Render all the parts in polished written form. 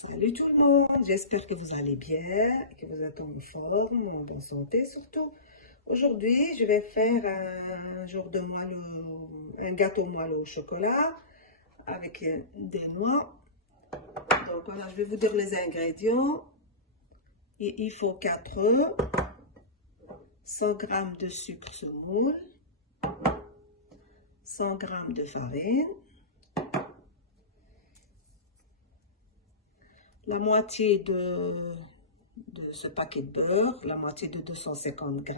Salut tout le monde, j'espère que vous allez bien, que vous êtes en forme, en bonne santé surtout. Aujourd'hui, je vais faire un gâteau moelleux au chocolat avec des noix. Donc voilà, je vais vous dire les ingrédients. Il faut 4 œufs, 100 g de sucre semoule, 100 g de farine, la moitié de ce paquet de beurre, la moitié de 250 g,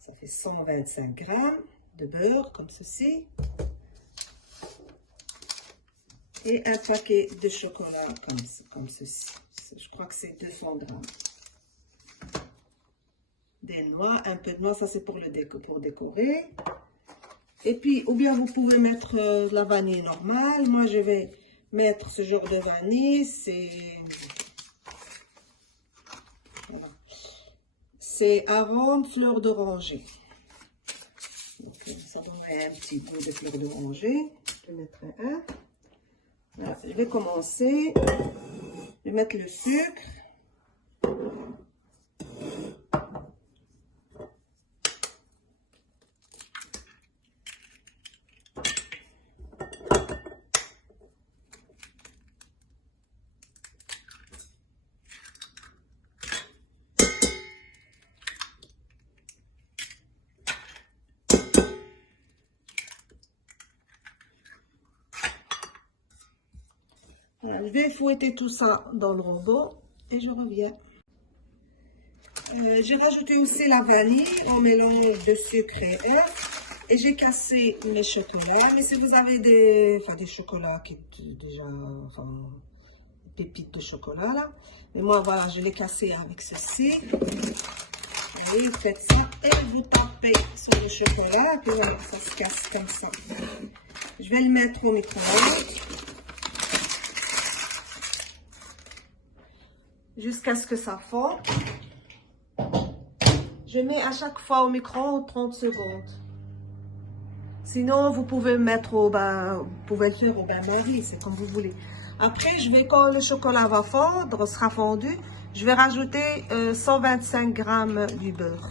ça fait 125 g de beurre comme ceci, et un paquet de chocolat comme ceci, je crois que c'est 200 g. Des noix, un peu de noix, ça c'est pour décorer. Et puis, ou bien vous pouvez mettre la vanille normale. Moi, je vais mettre ce genre de vanille. C'est arôme fleur d'oranger. Ça donnerait un petit goût de fleur d'oranger. Je mettrai un. Voilà, je vais commencer. Je vais mettre le sucre. Voilà, je vais fouetter tout ça dans le robot et je reviens. J'ai rajouté aussi la vanille en mélange de sucre et œuf. Et j'ai cassé mes chocolats. Mais si vous avez des chocolats qui sont déjà, pépites de chocolat là. Mais moi, voilà, je l'ai cassé avec ceci. Allez, vous faites ça et vous tapez sur le chocolat. Et puis voilà, ça se casse comme ça. Je vais le mettre au micro-ondes. Jusqu'à ce que ça fonde. Je mets à chaque fois au micro-ondes 30 secondes. Sinon, vous pouvez mettre au bain, vous pouvez le faire au bain-marie, c'est comme vous voulez. Après, quand le chocolat va fondre, sera fondu, je vais rajouter 125 g du beurre.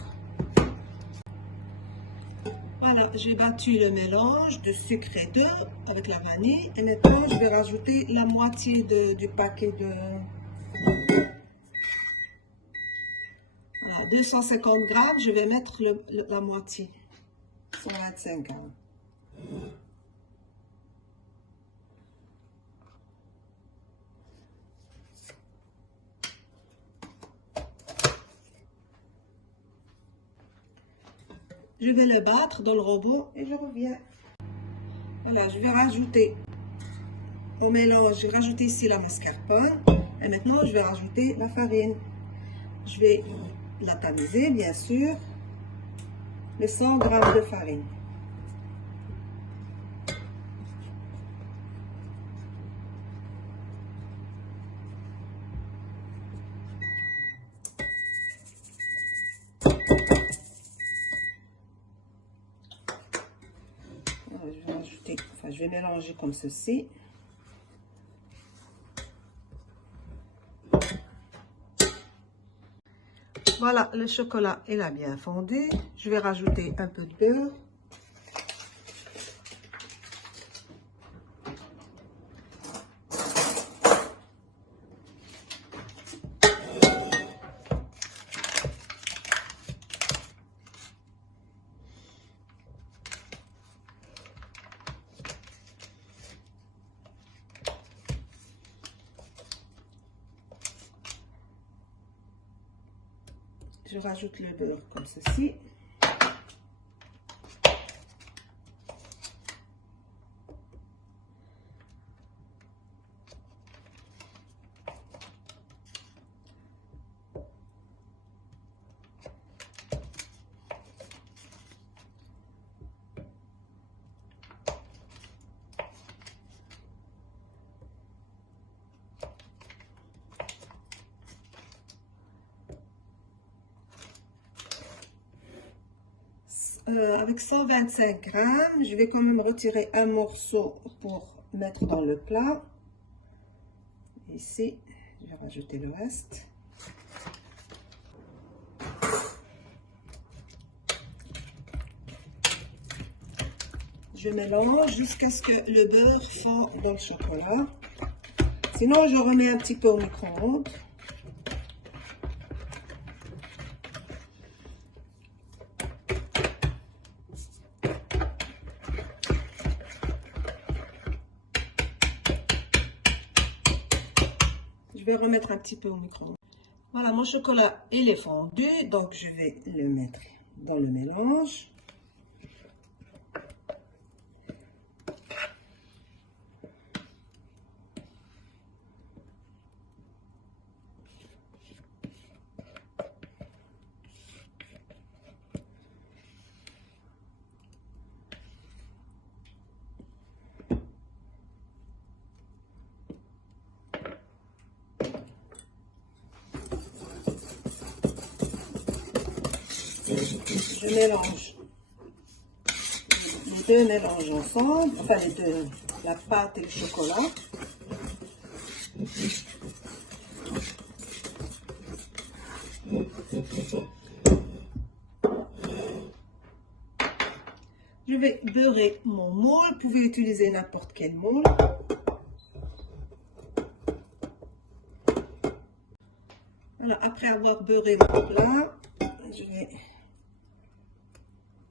Voilà, j'ai battu le mélange de sucre et d'œuf avec la vanille. Et maintenant, je vais rajouter la moitié du paquet de... Voilà, 250 g, je vais mettre la moitié, 125 g. Je vais le battre dans le robot et je reviens. Voilà, je vais rajouter au mélange, j'ai rajouté ici la mascarpone. Et maintenant, je vais rajouter la farine. Je vais la tamiser, bien sûr. Les 100 g de farine. Je vais mélanger comme ceci. Voilà, le chocolat, il a bien fondu. Je vais rajouter un peu de beurre. Je rajoute le beurre comme ceci. Avec 125 g, je vais quand même retirer un morceau pour mettre dans le plat. Ici, je vais rajouter le reste. Je mélange jusqu'à ce que le beurre fond dans le chocolat. Sinon, je remets un petit peu au micro-ondes. Je vais remettre un petit peu au micro-ondes. Voilà, mon chocolat, il est fondu, donc je vais le mettre dans le mélange. Je mélange les deux mélanges ensemble, enfin les deux, la pâte et le chocolat. Je vais beurrer mon moule. Vous pouvez utiliser n'importe quel moule. Alors, après avoir beurré mon plat, je vais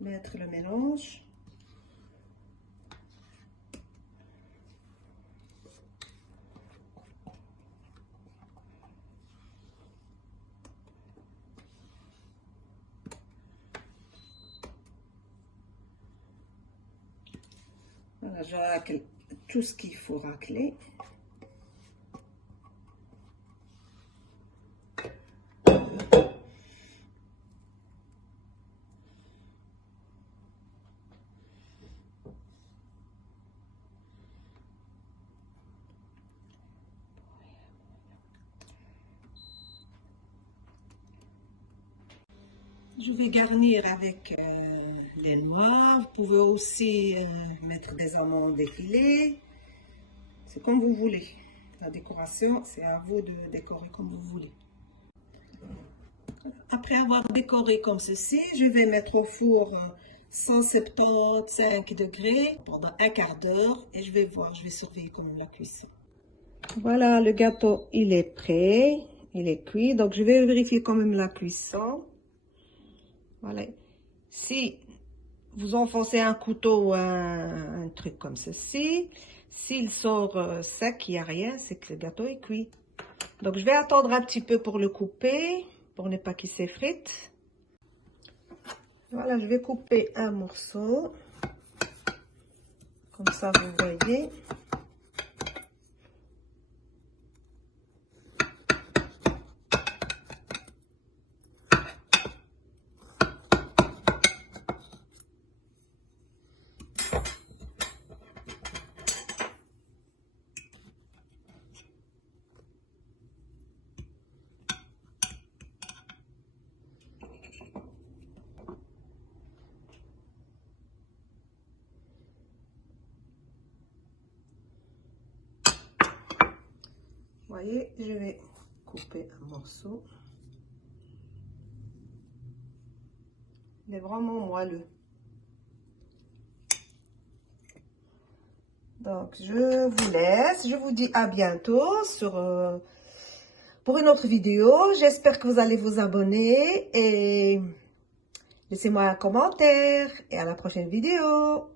mettre le mélange. Voilà, je racle tout ce qu'il faut racler. Je vais garnir avec les noix. Vous pouvez aussi mettre des amandes effilées. C'est comme vous voulez. La décoration, c'est à vous de décorer comme vous voulez. Après avoir décoré comme ceci, je vais mettre au four 175 degrés pendant un quart d'heure et je vais voir, je vais surveiller quand même la cuisson. Voilà, le gâteau, il est prêt, il est cuit. Donc, je vais vérifier quand même la cuisson. Voilà. Si vous enfoncez un couteau ou un truc comme ceci, s'il sort sec, il n'y a rien, c'est que le gâteau est cuit. Donc, je vais attendre un petit peu pour le couper, pour ne pas qu'il s'effrite. Voilà, je vais couper un morceau. Comme ça, vous voyez. Vous voyez, je vais couper un morceau. Il est vraiment moelleux. Donc, je vous laisse. Je vous dis à bientôt pour une autre vidéo. J'espère que vous allez vous abonner et laissez-moi un commentaire. Et à la prochaine vidéo.